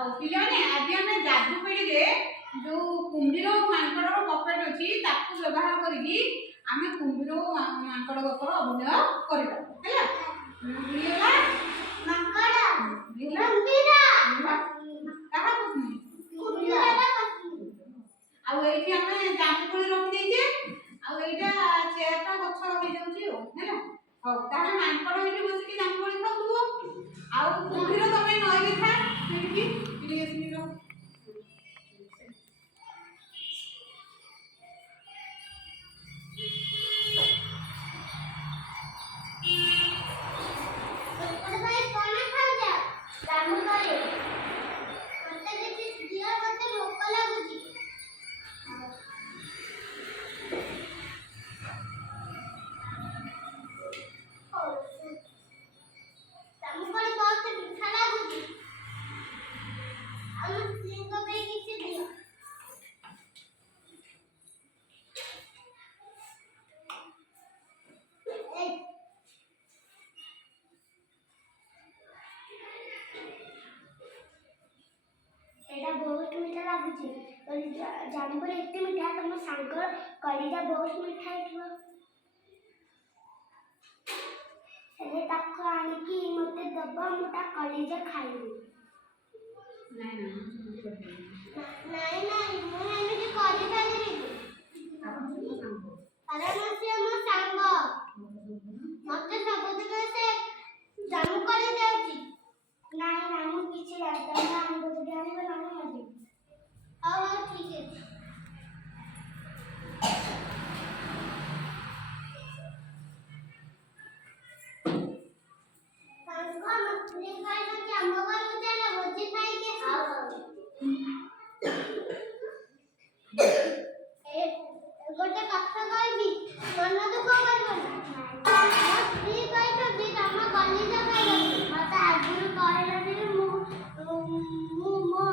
ଆଉ ପିଲାମାନେ ଆଜି ଆମେ ଯାଦୁ ପିଢ଼ିରେ जो कुम्भीर मांकड़ पपेट अच्छी व्यवहार करी आम कुम्भीर मांकड़ गपर अभिनय जामुकोली रखी चेयरटा गछ हो जाऊे मांकड़ ये बस जामुकोली खाऊ कुम्भीर तुम नई था बहुत मीठा लगुच जामुकोली एत मीठा तुम सांग कलिजा बहुत मीठा आनिकी मते दब मुटा कलिजा खाइबी नहीं नहीं मु एमिति करि पारिबी अरे मसे मो सांग मते सबदिन से जामुकोली देउची नहीं ना मु किछि लागता ना हम तो जानि ना मते हां ठीक है गोटे कथा कहबी मन दुख करबो फ्री कहबी तम कलिजा खाइबो मते आगुरु कहला मु मो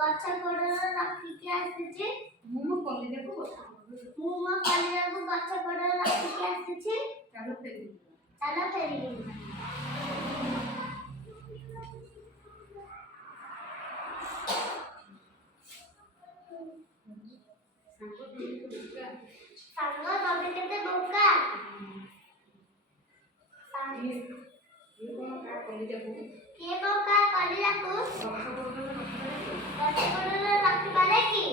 गछ पड़र रखी के आसीछि मु कलिजा को गछ पड़र रखी के आसीछि चलो फेरी सांग तबे केते बोका के बोका कलिजा को गछ पड़र रखी पारे की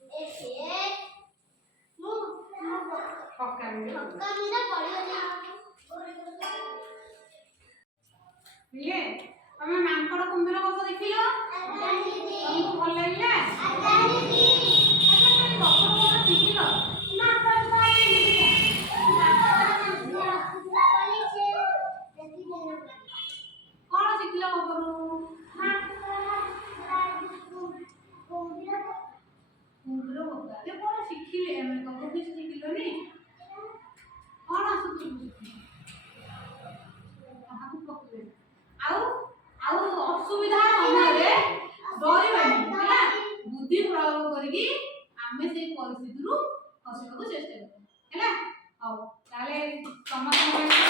ए मु पक्का मिला पड़ियो ये हमें मांकड़ कुम्भीर कथा देखिलो तुमको भल लागला कौन शिखिल कुम्भीर कथा कौन शिखिले कथा किसी शिखिलनि कौन आसु असुविधा समय बुद्धि प्रयोग करके आमे से परिस्थिति खसवा चेष्टा करें समस्त